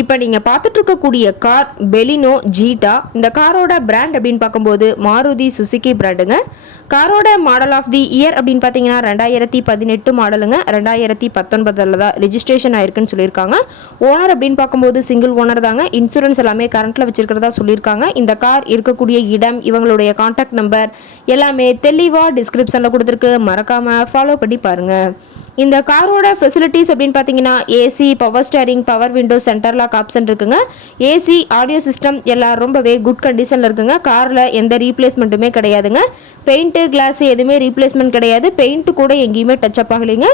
இப்போ நீங்கள் பார்த்துட்டு இருக்கக்கூடிய கார் பெலினோ ஜீட்டா இந்த காரோட பிராண்ட் அப்படின்னு பார்க்கும்போது மாருதி சுசுகி பிராண்டுங்க காரோட மாடல் ஆஃப் தி இயர் அப்படின்னு பார்த்தீங்கன்னா ரெண்டாயிரத்தி பதினெட்டு மாடலுங்க ரெண்டாயிரத்தி பத்தொன்பதில் தான் ரிஜிஸ்ட்ரேஷன் ஆயிருக்குன்னு சொல்லியிருக்காங்க. ஓனர் அப்படின்னு பார்க்கும்போது சிங்கிள் ஓனர் தாங்க. இன்சூரன்ஸ் எல்லாமே கரண்ட்டில் வச்சிருக்கிறதா சொல்லியிருக்காங்க. இந்த கார் இருக்கக்கூடிய இடம் இவங்களுடைய காண்டாக்ட் நம்பர் எல்லாமே தெளிவாக டிஸ்கிரிப்ஷனில் கொடுத்துருக்கு. மறக்காமல் ஃபாலோ பண்ணி பாருங்கள் இந்த காரோட ஃபெசிலிட்டிஸ் அப்படின்னு பார்த்தீங்கன்னா AC power steering power window center lock option இருக்குங்க. ஏசி ஆடியோ சிஸ்டம் எல்லாம் ரொம்பவே குட் கண்டிஷனில் இருக்குங்க. காரில் எந்த ரீப்ளேஸ்மெண்ட்டுமே கிடையாதுங்க. பெயிண்ட்டு கிளாஸ் எதுவுமே ரீப்ளேஸ்மெண்ட் கிடையாது. பெயிண்ட்டு கூட எங்கேயுமே டச் அப் ஆகலைங்க.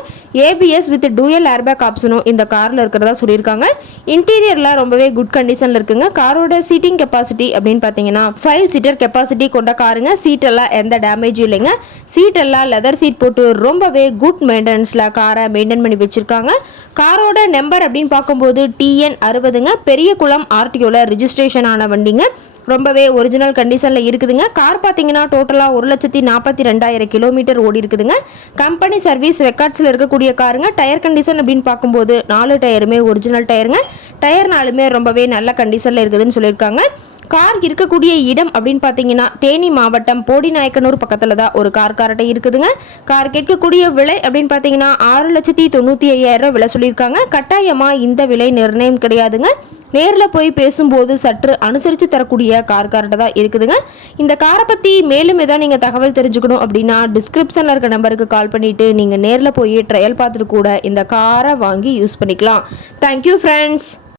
ஏபிஎஸ் வித் டூயல் ஏர்பேக் ஆப்ஷனும் இந்த காரில் இருக்கிறதா சொல்லியிருக்காங்க. இன்டீரியர்லாம் ரொம்பவே குட் கண்டிஷனில் இருக்குங்க. காரோட சீட்டிங் கெப்பாசிட்டி அப்படின்னு பார்த்தீங்கன்னா ஃபைவ் சீட்டர் கெப்பாசிட்டி கொண்ட காருங்க. சீட்டெல்லாம் எந்த டேமேஜும் இல்லைங்க. சீட்டெல்லாம் லெதர் சீட் போட்டு ரொம்பவே குட் மெயின்டெனன்ஸில் காரை மெயின்டைன் பண்ணி வச்சுருக்காங்க. காரோட நம்பர் அப்படின்னு பார்க்கும்போது டிஎன் அறுபதுங்க. பெரிய குளம் ஆர்டிஓவில் ரிஜிஸ்ட்ரேஷன் ஆன வண்டிங்க. ரொம்பவே ஒரிஜினல் கண்டிஷனில் இருக்குதுங்க. கார் பார்த்தீங்கன்னா டோட்டலாக ஒரு லட்சத்தி நாற்பத்தி ரெண்டாயிரம் கிலோமீட்டர் ஓடி இருக்குதுங்க. கம்பெனி சர்வீஸ் ரெக்கார்ட்ஸில் இருக்கக்கூடிய காருங்க. டயர் கண்டிஷன் அப்படின்னு பார்க்கும்போது நாலு டயருமே ஒரிஜினல் டயருங்க டயர் நாலுமே ரொம்பவே நல்ல கண்டிஷனில் இருக்குதுன்னு சொல்லியிருக்காங்க. கார் இருக்கக்கூடிய இடம் அப்படின்னு பார்த்தீங்கன்னா தேனி மாவட்டம் போடிநாயக்கனூர் பக்கத்தில் தான் ஒரு கார் காரட்டை இருக்குதுங்க. கார் கேட்கக்கூடிய விலை அப்படின்னு பார்த்தீங்கன்னா ஆறு லட்சத்தி தொண்ணூற்றி ஐயாயிரம் விலை சொல்லியிருக்காங்க. கட்டாயமாக இந்த விலை நிர்ணயம் கிடையாதுங்க. நேரில் போய் பேசும்போது சற்று அனுசரித்து தரக்கூடிய கார் கார்ட்டை தான் இருக்குதுங்க. இந்த காரை பற்றி மேலும் ஏதாவது நீங்கள் தகவல் தெரிஞ்சுக்கணும் அப்படின்னா டிஸ்கிரிப்ஷனில் இருக்க நம்பருக்கு கால் பண்ணிவிட்டு நீங்கள் நேரில் போய் ட்ரையல் பார்த்துட்டு கூட இந்த காரை வாங்கி யூஸ் பண்ணிக்கலாம். Thank you friends